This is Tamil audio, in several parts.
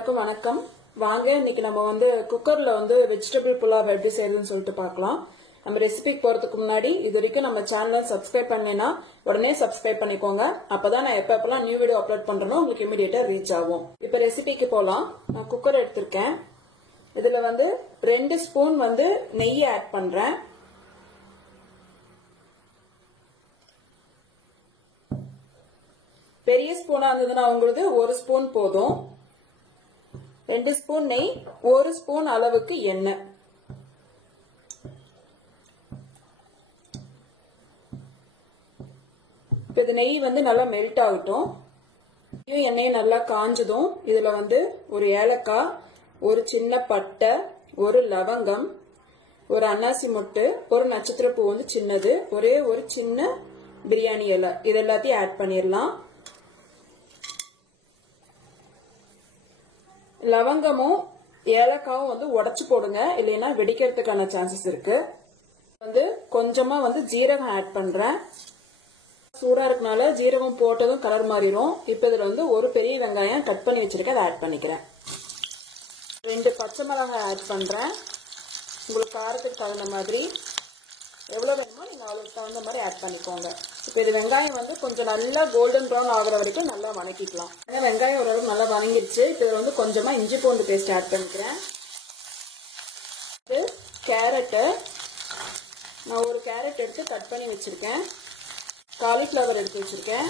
எல்லாருக்கும் வணக்கம். வாங்க இன்னைக்கு நம்ம வந்து குக்கர்ல வந்து வெஜிடபிள் புலாவ் எப்படி செய்யறதுன்னு சொல்லிட்டு பார்க்கலாம். நம்ம ரெசிபிக்கு போறதுக்கு முன்னாடி இது வரைக்கும் நம்ம சேனலை சப்ஸ்கிரைப் பண்ணலைன்னா உடனே சப்ஸ்கிரைப் பண்ணிக்கோங்க. அப்பதான் நான் எப்பெல்லாம் நியூ வீடியோ அப்லோட் பண்றேனோ உங்களுக்கு இமீடியட்டா ரீச் ஆகும். இப்ப ரெசிபிக்கு போலாம். நான் குக்கர் எடுத்திருக்கேன். இதுல வந்து 2 ஸ்பூன் வந்து நெய் ஆட் பண்றேன். பெரிய ஸ்பூனா இருந்ததுன்னா உங்களுக்கு 1 ஸ்பூன் போதும். 2 ஸ்பூன் நெய், 1 ஸ்பூன் அளவுக்கு எண்ணெய். இது நெய் வந்து நல்லா மெல்ட் ஆகட்டும். எண்ணெய் நல்லா காஞ்சதும் இதுல வந்து ஒரு ஏலக்காய், ஒரு சின்ன பட்டை, ஒரு லவங்கம், ஒரு அன்னாசி மொட்டு, ஒரு நட்சத்திர பூ வந்து சின்னது, ஒரே ஒரு சின்ன பிரியாணி இலை, இது எல்லாத்தையும் ஆட் பண்ணிடலாம். லவங்கமும் ஏலக்காவும் வந்து உடைச்சு போடுங்க, இல்லைன்னா வெடிக்கிறதுக்கான சான்சஸ் இருக்கு. வந்து கொஞ்சமா வந்து ஜீரகம் ஆட் பண்றேன். சூடா இருக்கனால ஜீரகம் போட்டதும் கலர் மாறிடும். இப்ப இதுல வந்து ஒரு பெரிய வெங்காயம் கட் பண்ணி வச்சிருக்கேன், அதை ஆட் பண்ணிக்கிறேன். 2 பச்சை மிளகாய் ஆட் பண்றேன். உங்களுக்கு காரத்துக்கு தகுந்த மாதிரி எவ்வளவு வேணுமோ நீங்க அவ்வளவுக்கு தகுந்த மாதிரி ஆட் பண்ணிக்கோங்க. இப்ப இது வெங்காயம் வந்து கொஞ்சம் நல்லா கோல்டன் ப்ரௌன் ஆகுற வரைக்கும் நல்லா வணக்கிக்கலாம். வெங்காயம் ஓரளவுக்கு நல்லா வணங்கிடுச்சு. இப்ப இதுல வந்து கொஞ்சமா இஞ்சி பூண்டு பேஸ்ட் ஆட் பண்ணிக்கிறேன். கேரட்டு, நான் ஒரு கேரட் எடுத்து கட் பண்ணி வச்சிருக்கேன். காலிஃபிளவர் எடுத்து வச்சிருக்கேன்.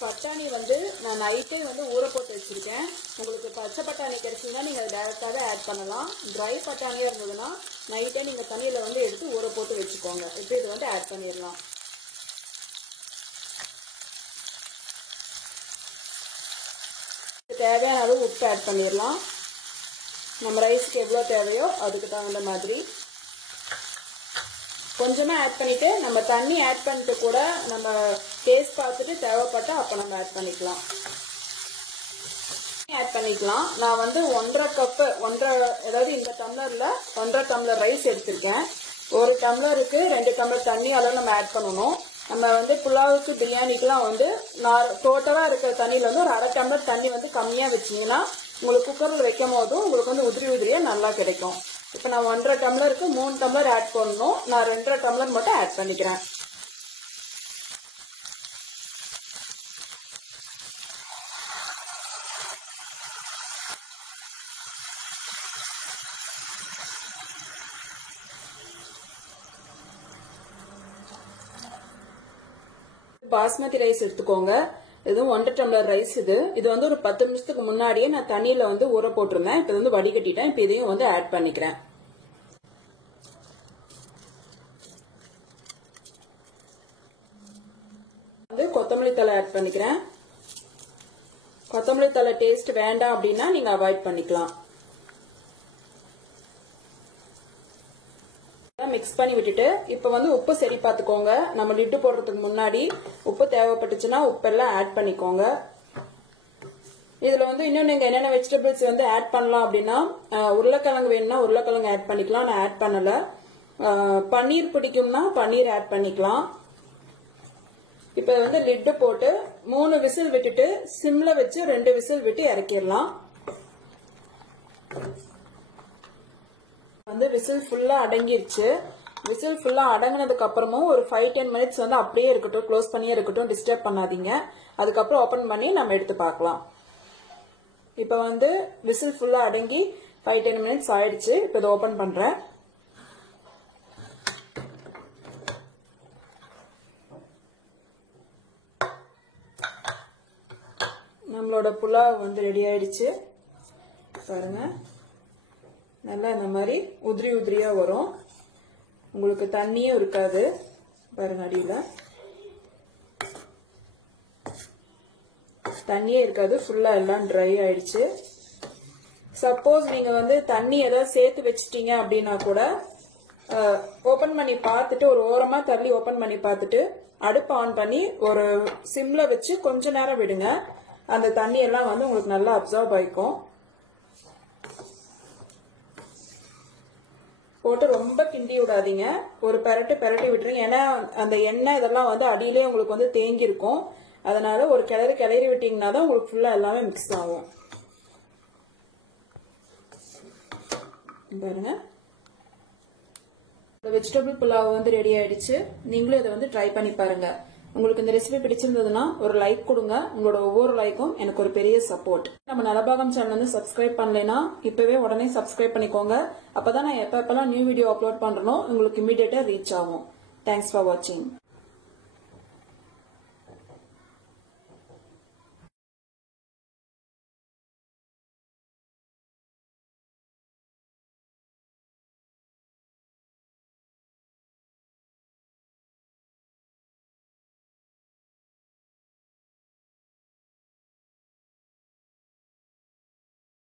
பட்டாணி வந்து நான் நைட்டே வந்து ஊற போட்டு வச்சிருக்கேன். உங்களுக்கு பச்சை பட்டாணி கிடைச்சதுன்னா நீங்க டைரக்டாவே ஆட் பண்ணலாம். ட்ரை பட்டாணியா இருந்ததுன்னா நைட்டே நீங்க தண்ணியில வந்து எடுத்து ஊற போட்டு வச்சுக்கோங்க. இப்போ இது வந்து ஆட் பண்ணிடலாம். தேவையான அளவு உப்பு ஆட் பண்ணிடலாம். நம்ம ரைஸ்க்கு எவ்வளவு தேவையோ அதுக்கு தகுந்த மாதிரி கொஞ்சமா ஆட் பண்ணிட்டு நம்ம தண்ணி ஆட் பண்ணிட்டு கூட நம்ம டேஸ்ட் பார்த்துட்டு தேவைப்பட்டா அப்ப நம்ம ஆட் பண்ணிக்கலாம். நான் வந்து 1.5 கப், அதாவது இந்த டம்ளர்ல 1.5 டம்ளர் ரைஸ் எடுத்திருக்கேன். 1 டம்ளருக்கு 2 டம்ளர் தண்ணி அளவு நம்ம ஆட் பண்ணணும். நம்ம வந்து புலாவுக்கு பிரியாணிக்கெல்லாம் வந்து டோட்டலா இருக்கிற தண்ணியில வந்து ஒரு 1/2 டம்ளர் தண்ணி வந்து கம்மியா வச்சீங்கன்னா உங்களுக்கு குக்கர்ல வைக்கும் போதும் உங்களுக்கு வந்து உதிரி உதிரியா நல்லா கிடைக்கும். இப்ப நான் 1.5 டம்ளருக்கு 3 டம்ளர் ஆட் பண்ணணும். நான் 2.5 டம்ளர் மட்டும் ஆட் பண்ணிக்கிறேன். பாஸ்மதி ரைஸ் எடுத்துக்கோங்க. இது 1.5 டம்ளர் ரைஸ். இது வந்து ஒரு 10 நிமிஷத்துக்கு முன்னாடியே நான் தண்ணியில வந்து ஊற போட்டிருந்தேன். இப்ப வந்து வடிகட்டிட்டேன். இப்ப இதையும் வந்து ஆட் பண்ணிக்கிறேன். வந்து கொத்தமல்லி தழை ஆட் பண்ணிக்கிறேன். கொத்தமல்லி தழை டேஸ்ட் வேண்டாம் அப்படின்னா நீங்க அவாய்ட் பண்ணிக்கலாம். மிக்ஸ் பண்ணி விட்டுட்டு இப்ப வந்து உப்பு சரி பார்த்துக்கோங்க. நம்ம லிட்டு போடுறதுக்கு முன்னாடி உப்பு தேவைப்பட்டுச்சுன்னா உப்பெல்லாம் ஆட் பண்ணிக்கோங்க. இதுல வந்து இன்னும் நீங்க என்னென்ன வெஜிடபிள்ஸ் வந்து ஆட் பண்ணலாம் அப்படின்னா உருளைக்கிழங்கு வேணும்னா உருளைக்கிழங்கு ஆட் பண்ணிக்கலாம். நான் ஆட் பண்ணல. பன்னீர் பிடிக்கும்னா பன்னீர் ஆட் பண்ணிக்கலாம். இப்ப வந்து லிட்டு போட்டு 3 விசில் விட்டுட்டு சிம்ல வச்சு 2 விசில் விட்டு இறக்கிடலாம். வந்து விசில் ஃபுல்லா அடங்கிருச்சு. விசில் ஃபுல்லா அடங்கினதுக்கு அப்புறமும் ஒரு 5-10 மினிட்ஸ் வந்து அப்படியே இருக்கட்டும், க்ளோஸ் பண்ணியே இருக்கட்டும், டிஸ்டர்ப் பண்ணாதீங்க. அதுக்கப்புறம் ஓபன் பண்ணி நம்ம எடுத்து பார்க்கலாம். இப்ப வந்து விசில் ஃபுல்லா அடங்கி 5-10 மினிட்ஸ் ஆயிடுச்சு. இப்ப இதை ஓபன் பண்றேன். நம்மளோட புலாவ் வந்து ரெடி ஆயிடுச்சு. பாருங்க, நல்லா இந்த மாதிரி உதிரி உதிரியா வரும். உங்களுக்கு தண்ணியும் இருக்காது. பாருங்க, அடியில தண்ணியே இருக்காது. ஃபுல்லா எல்லாம் ட்ரை ஆயிடுச்சு. சப்போஸ் நீங்க வந்து தண்ணி ஏதாவது சேர்த்து வச்சிட்டீங்க அப்படின்னா கூட ஓபன் பண்ணி பார்த்துட்டு ஒரு ஓரமா தள்ளி ஓபன் பண்ணி பார்த்துட்டு அடுப்பு ஆன் பண்ணி ஒரு சிம்ல வச்சு கொஞ்ச நேரம் விடுங்க. அந்த தண்ணி எல்லாம் வந்து உங்களுக்கு நல்லா அப்சர்வ் ஆயிக்கும். போட்டு ரொம்ப கிண்டி விடாதீங்க. ஒரு பெரட்டி விட்டுருங்க. ஏன்னா அந்த எண்ணெய் இதெல்லாம் வந்து அடியிலே உங்களுக்கு வந்து தேங்கி இருக்கும். அதனால ஒரு கிளறி விட்டீங்கன்னா தான் உங்களுக்கு ஃபுல்லா எல்லாமே மிக்ஸ் ஆகும். பாருங்க வெஜிடபிள் புலாவ் வந்து ரெடி ஆயிடுச்சு. நீங்களும் இதை வந்து ட்ரை பண்ணி பாருங்க. உங்களுக்கு இந்த ரெசிபி பிடிச்சிருந்ததுன்னா ஒரு லைக் கொடுங்க. உங்களோட ஒவ்வொரு லைக்கும் எனக்கு ஒரு பெரிய சப்போர்ட். நம்ம நலபாகம் சேனல் வந்து சப்ஸ்கிரைப் பண்ணலைன்னா இப்பவே உடனே சப்ஸ்கிரைப் பண்ணிக்கோங்க. அப்பதான் நான் எப்பெல்லாம் நியூ வீடியோ அப்லோட் பண்றேனோ உங்களுக்கு இமீடியட்டா ரீச் ஆகும். தேங்க்ஸ் ஃபார் வாட்சிங்.